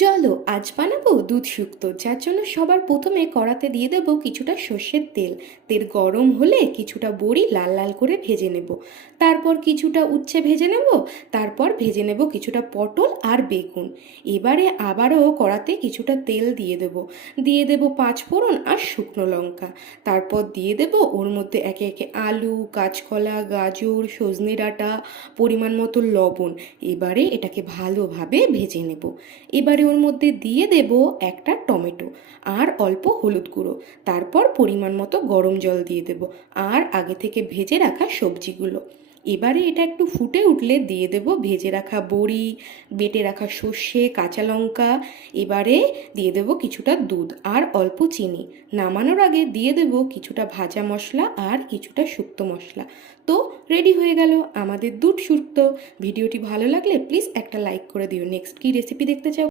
চলো আজ বানাবো দুধ শুক্তো, যার জন্য সবার প্রথমে কড়াতে দিয়ে দেবো কিছুটা সর্ষের তেল। তেল গরম হলে কিছুটা বড়ি লাল লাল করে ভেজে নেব। তারপর কিছুটা উচ্ছে ভেজে নেব। তারপর ভেজে নেব কিছুটা পটল আর বেগুন। এবারে আবারও কড়াতে কিছুটা তেল দিয়ে দেব। দিয়ে দেব পাঁচ ফোড়ন আর শুকনো লঙ্কা। তারপর দিয়ে দেব ওর মধ্যে একে একে আলু, কাঁচকলা, গাজর, সজনে ডাঁটা, পরিমাণ মতো লবণ। এবারে এটাকে ভালোভাবে ভেজে নেব। এবারে ওর মধ্যে দিয়ে দেব একটা টমেটো আর অল্প হলুদ গুঁড়ো। তারপর পরিমাণ মতো গরম জল দিয়ে দেব আর আগে থেকে ভেজে রাখা সবজিগুলো। এবারে এটা একটু ফুটে উঠলে দিয়ে দেব ভেজে রাখা বড়ি, বেটে রাখা সর্ষে, কাঁচা লঙ্কা। এবারে দিয়ে দেব কিছুটা দুধ আর অল্প চিনি। নামানোর আগে দিয়ে দেব কিছুটা ভাজা মশলা আর কিছুটা শুক্তো মশলা। তো রেডি হয়ে গেল আমাদের দুধ শুক্তো। ভিডিওটি ভালো লাগলে প্লিজ একটা লাইক করে দিও। নেক্সট কী রেসিপি দেখতে চাও?